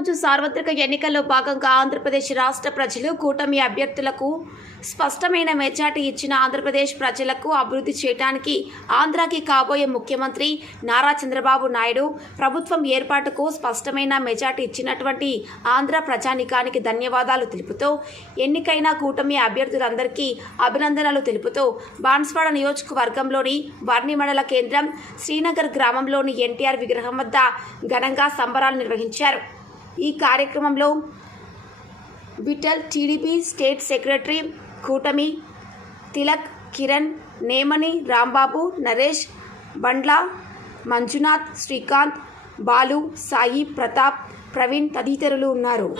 ఈరోజు సార్వత్రిక ఎన్నికల్లో భాగంగా ఆంధ్రప్రదేశ్ రాష్ట్ర ప్రజలు కూటమి అభ్యర్థులకు స్పష్టమైన మెజార్టీ ఇచ్చిన ఆంధ్రప్రదేశ్ ప్రజలకు అభివృద్ధి చేయడానికి ఆంధ్రాకి కాబోయే ముఖ్యమంత్రి నారా చంద్రబాబు నాయుడు ప్రభుత్వం ఏర్పాటుకు స్పష్టమైన మెజార్టీ ఇచ్చినటువంటి ఆంధ్ర ప్రజానికానికి ధన్యవాదాలు తెలుపుతూ ఎన్నికైన కూటమి అభ్యర్థులందరికీ అభినందనలు తెలుపుతూ బాన్స్వాడ నియోజకవర్గంలోని వర్ణి మండల కేంద్రం శ్రీనగర్ గ్రామంలోని ఎన్టీఆర్ విగ్రహం వద్ద ఘనంగా సంబరాలు నిర్వహించారు। ఈ కార్యక్రమంలో విఠల్ టీడీపీ స్టేట్ సెక్రటరీ కూటమి తిలక్, కిరణ్, నేమని, రాంబాబు, నరేష్, బండ్ల, మంజునాథ్, శ్రీకాంత్, బాలు, సాయి, ప్రతాప్, ప్రవీణ్ తదితరులు ఉన్నారు।